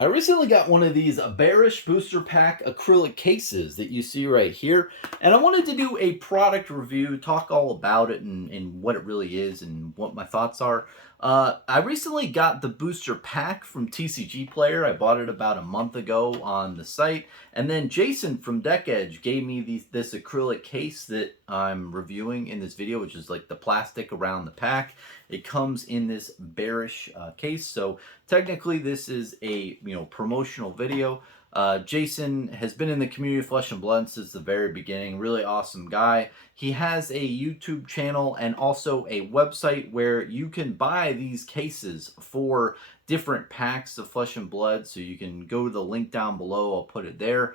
I recently got one of these Bearish booster pack acrylic cases that you see right here, and I wanted to do a product review, talk all about it and what it really is and what my thoughts are. I recently got the booster pack from TCG Player. I bought it about a month ago on the site, and then Jason from Deckedge gave me this acrylic case that I'm reviewing in this video, which is like the plastic around the pack. It comes in this Bearish case, so technically this is a promotional video. Jason has been in the community of Flesh and Blood since the very beginning. Really awesome guy. He has a YouTube channel and also a website where you can buy these cases for different packs of Flesh and Blood. So you can go to the link down below. I'll put it there.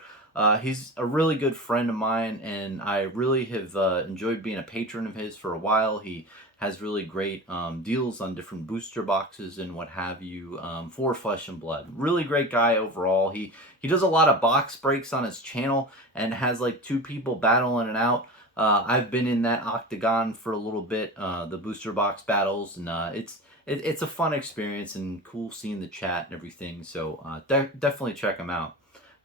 He's a really good friend of mine, and I really have enjoyed being a patron of his for a while. He has really great deals on different booster boxes and what have you for Flesh and Blood. Really great guy overall. He does a lot of box breaks on his channel and has like two people battling it out. I've been in that octagon for a little bit, the booster box battles, and it's a fun experience and cool seeing the chat and everything. So definitely check him out.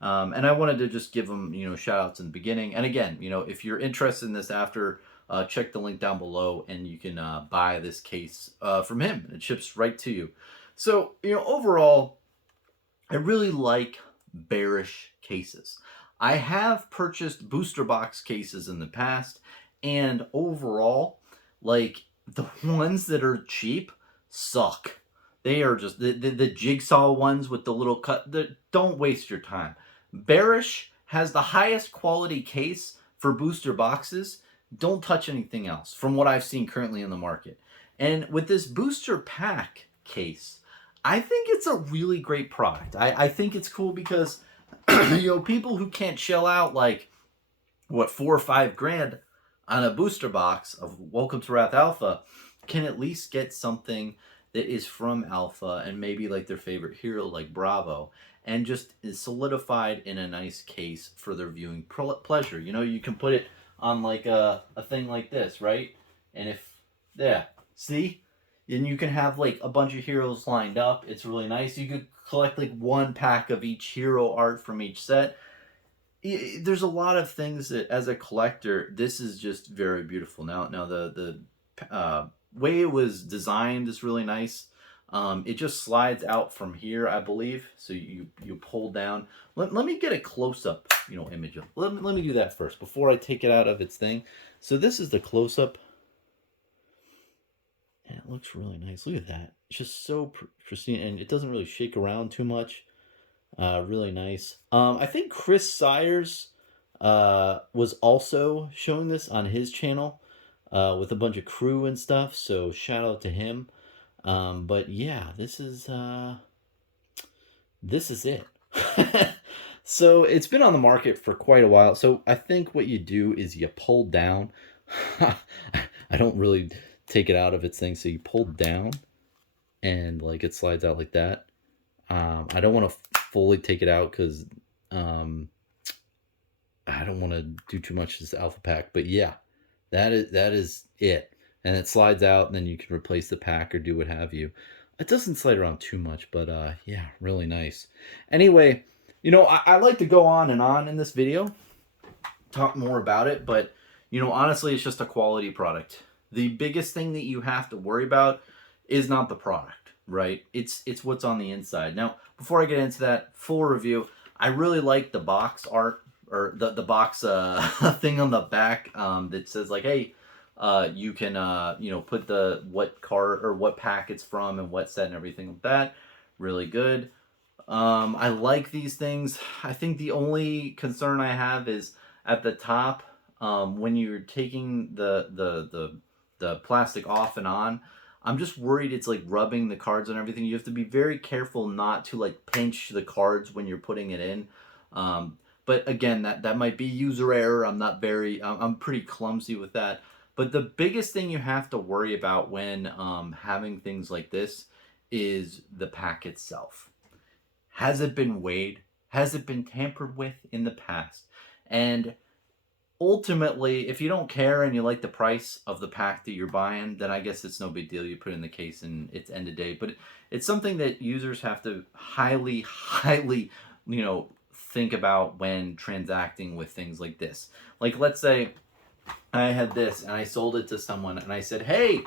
And I wanted to just give him, shout outs in the beginning. And again, if you're interested in this after, check the link down below and you can buy this case from him. It ships right to you. So, overall, I really like bearish cases. I have purchased booster box cases in the past, and overall, like the ones that are cheap suck. They are just the jigsaw ones with the little cut. Don't waste your time. Bearish has the highest quality case for booster boxes. Don't touch anything else from what I've seen currently in the market. And with this booster pack case, I think it's a really great product. I think it's cool because people who can't shell out like what 4 or 5 grand on a booster box of Welcome to Wrath Alpha can at least get something that is from Alpha and maybe like their favorite hero like Bravo, and just is solidified in a nice case for their viewing pleasure. You can put it on like a thing like this, right? And yeah, see? And you can have like a bunch of heroes lined up. It's really nice. You could collect like one pack of each hero art from each set. There's a lot of things that as a collector, this is just very beautiful. Now the way it was designed is really nice. It just slides out from here, I believe. So you pull down. Let me get a close up, image of. Let me do that first before I take it out of its thing. So this is the close up, and it looks really nice. Look at that. It's just so pristine, and it doesn't really shake around too much. Really nice. I think Chris Sires was also showing this on his channel with a bunch of crew and stuff. So shout out to him. But yeah, this is it. So it's been on the market for quite a while. So I think what you do is you pull down. I don't really take it out of its thing. So you pull down and like it slides out like that. I don't want to fully take it out because I don't want to do too much to this alpha pack. But yeah, that is it. And it slides out, and then you can replace the pack or do what have you. It doesn't slide around too much, but yeah, really nice. Anyway, I like to go on and on in this video, talk more about it, but honestly, it's just a quality product. The biggest thing that you have to worry about is not the product, right? It's what's on the inside. Now, before I get into that full review, I really like the box art or the box thing on the back that says like, hey, you can put what card or what pack it's from and what set and everything like that. Really good. I like these things. I think the only concern I have is at the top when you're taking the plastic off and on. I'm just worried it's like rubbing the cards and everything. You have to be very careful not to like pinch the cards when you're putting it in. But again, that might be user error. I'm pretty clumsy with that. But the biggest thing you have to worry about when having things like this is the pack itself. Has it been weighed? Has it been tampered with in the past? And ultimately, if you don't care and you like the price of the pack that you're buying, then I guess it's no big deal. You put it in the case and it's end of day. But it's something that users have to highly, think about when transacting with things like this. Like, let's say I had this and I sold it to someone and I said, "Hey,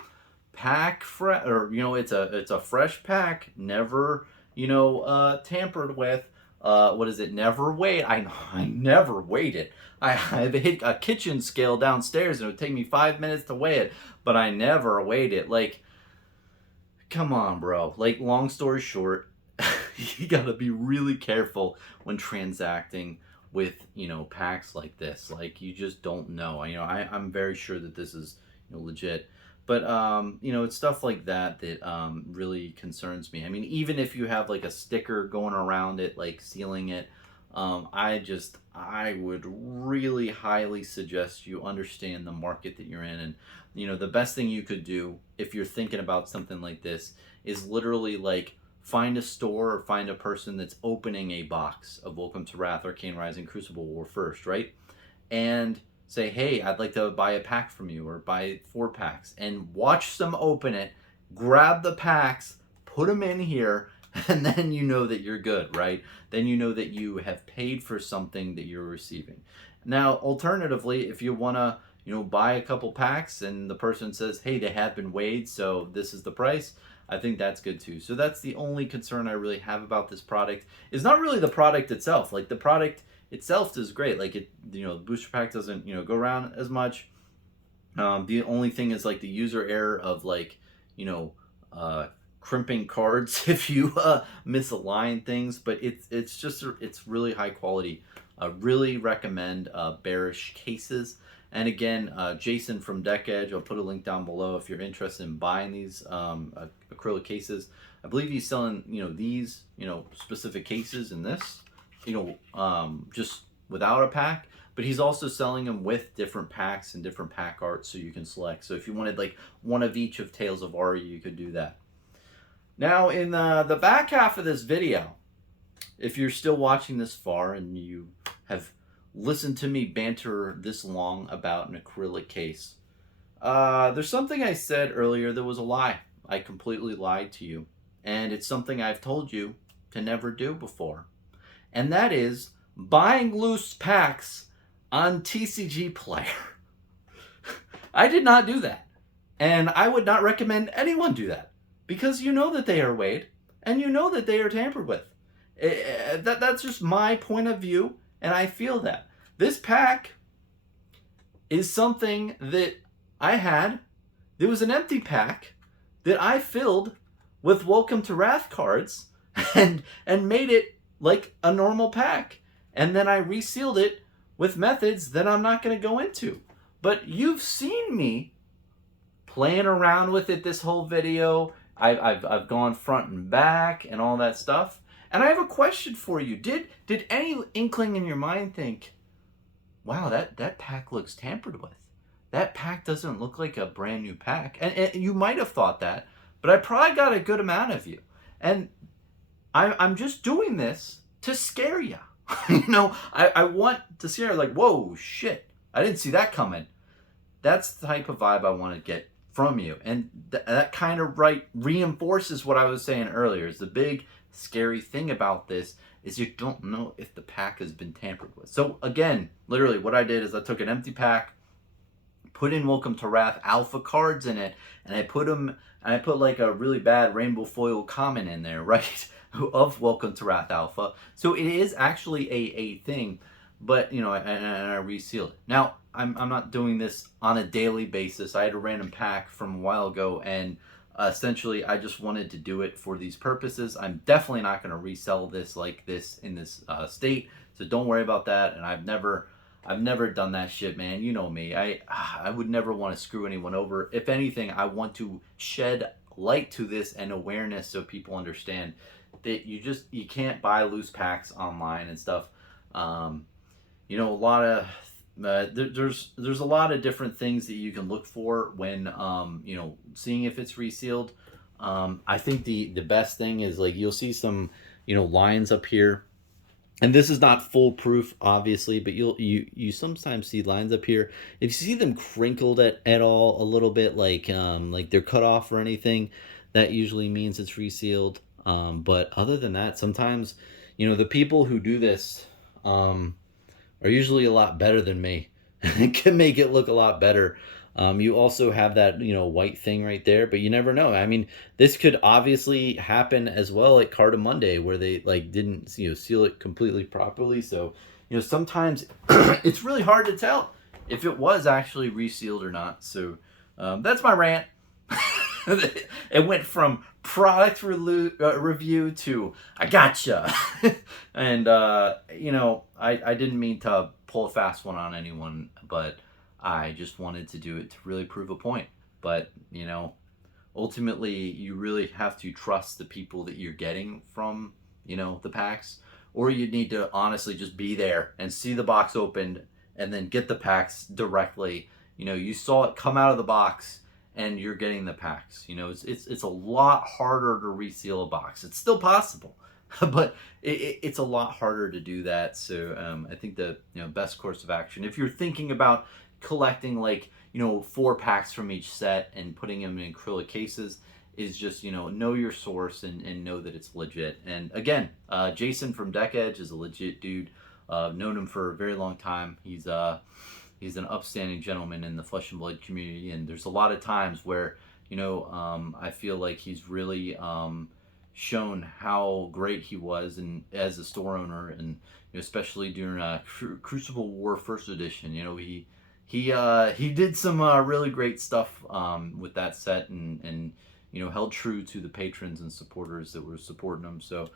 pack fresh, or it's a fresh pack, never tampered with. What is it? Never weighed. I never weighed it. I hit a kitchen scale downstairs and it would take me 5 minutes to weigh it, but I never weighed it. Like, come on, bro. Like, long story short, you gotta be really careful when transacting with packs like this. Like, you just don't know. I'm very sure that this is legit, but it's stuff like that that really concerns me. I mean, even if you have like a sticker going around it, like sealing it, I would really highly suggest you understand the market that you're in. And the best thing you could do if you're thinking about something like this is literally like find a store or find a person that's opening a box of Welcome to Wrath, Arcane Rising, Crucible War first, right? And say, "Hey, I'd like to buy a pack from you, or buy 4 packs," and watch them open it, grab the packs, put them in here, and then you know that you're good, right? Then you know that you have paid for something that you're receiving. Now, alternatively, if you want to, buy a couple packs and the person says, "Hey, they have been weighed, so this is the price," I think that's good too. So that's the only concern I really have about this product. Is not really the product itself. Like, the product itself is great. Like, it, the booster pack doesn't, go around as much. The only thing is like the user error of like, crimping cards if you misalign things. But it's really high quality. Really recommend Bearish cases. And again, Jason from Deckedge, I'll put a link down below if you're interested in buying these acrylic cases. I believe he's selling, these, specific cases in this, just without a pack. But he's also selling them with different packs and different pack art, so you can select. So if you wanted like one of each of Tales of Ari, you could do that. Now, in the back half of this video, if you're still watching this far and you have listened to me banter this long about an acrylic case, there's something I said earlier that was a lie. I completely lied to you. And it's something I've told you to never do before. And that is buying loose packs on TCG Player. I did not do that. And I would not recommend anyone do that. Because you know that they are weighed. And you know that they are tampered with. That's just my point of view. And I feel that. This pack is something that I had. There was an empty pack that I filled with Welcome to Wrath cards and made it like a normal pack. And then I resealed it with methods that I'm not going to go into. But you've seen me playing around with it this whole video. I've gone front and back and all that stuff. And I have a question for you. Did any inkling in your mind think, wow, that pack looks tampered with? That pack doesn't look like a brand new pack. And you might have thought that, but I probably got a good amount of you. And I'm just doing this to scare you. I want to scare you, like, whoa, shit, I didn't see that coming. That's the type of vibe I want to get from you. And that kind of reinforces what I was saying earlier. Is the big scary thing about this is you don't know if the pack has been tampered with. So again, literally what I did is I took an empty pack, put in Welcome to Wrath Alpha cards in it, and I put like a really bad rainbow foil common in there, right? Of Welcome to Wrath Alpha. So it is actually a thing, but and I resealed it. Now, I'm not doing this on a daily basis. I had a random pack from a while ago, and essentially I just wanted to do it for these purposes. I'm definitely not going to resell this like this in this state, so don't worry about that. And I've never done that shit, man. You know me. I would never want to screw anyone over. If anything, I want to shed light to this and awareness so people understand that you can't buy loose packs online and stuff. A lot of there's a lot of different things that you can look for when seeing if it's resealed. I think the best thing is, like, you'll see some lines up here And this is not foolproof, obviously, but you sometimes see lines up here. If you see them crinkled at all a little bit, like they're cut off or anything, that usually means it's resealed. But other than that, sometimes, the people who do this are usually a lot better than me. It can make it look a lot better. You also have that white thing right there, but you never know. I mean, this could obviously happen as well at Carta Monday, where they like didn't seal it completely properly. So sometimes it's really hard to tell if it was actually resealed or not. So that's my rant. It went from product review to I gotcha. And I didn't mean to pull a fast one on anyone, but I just wanted to do it to really prove a point. But ultimately you really have to trust the people that you're getting from the packs, or you need to honestly just be there and see the box opened and then get the packs directly. You saw it come out of the box and you're getting the packs. It's a lot harder to reseal a box. It's still possible, but it's a lot harder to do that. So I think the best course of action, if you're thinking about collecting 4 packs from each set and putting them in acrylic cases, is just know your source and know that it's legit. And again, Jason from Deckedge is a legit dude. Known him for a very long time. He's an upstanding gentleman in the Flesh and Blood community, and there's a lot of times where I feel like he's really shown how great he was and as a store owner, and especially during Crucible War First Edition. He did some really great stuff with that set, and held true to the patrons and supporters that were supporting him. So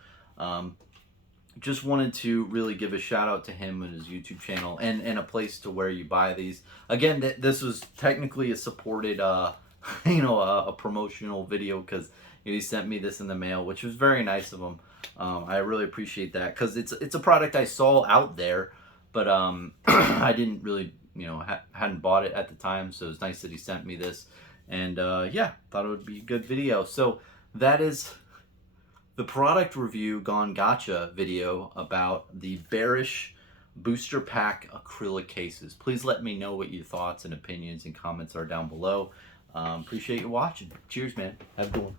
just wanted to really give a shout out to him and his YouTube channel, and a place to where you buy these. Again, this was technically a supported a promotional video, because he sent me this in the mail, which was very nice of him. I really appreciate that, because it's a product I saw out there, but I didn't really hadn't bought it at the time, so it's nice that he sent me this. And yeah, thought it would be a good video. So that is the product review gone gotcha video about the Bearish booster pack acrylic cases. Please let me know what your thoughts and opinions and comments are down below. Appreciate you watching. Cheers, man. Have a good one.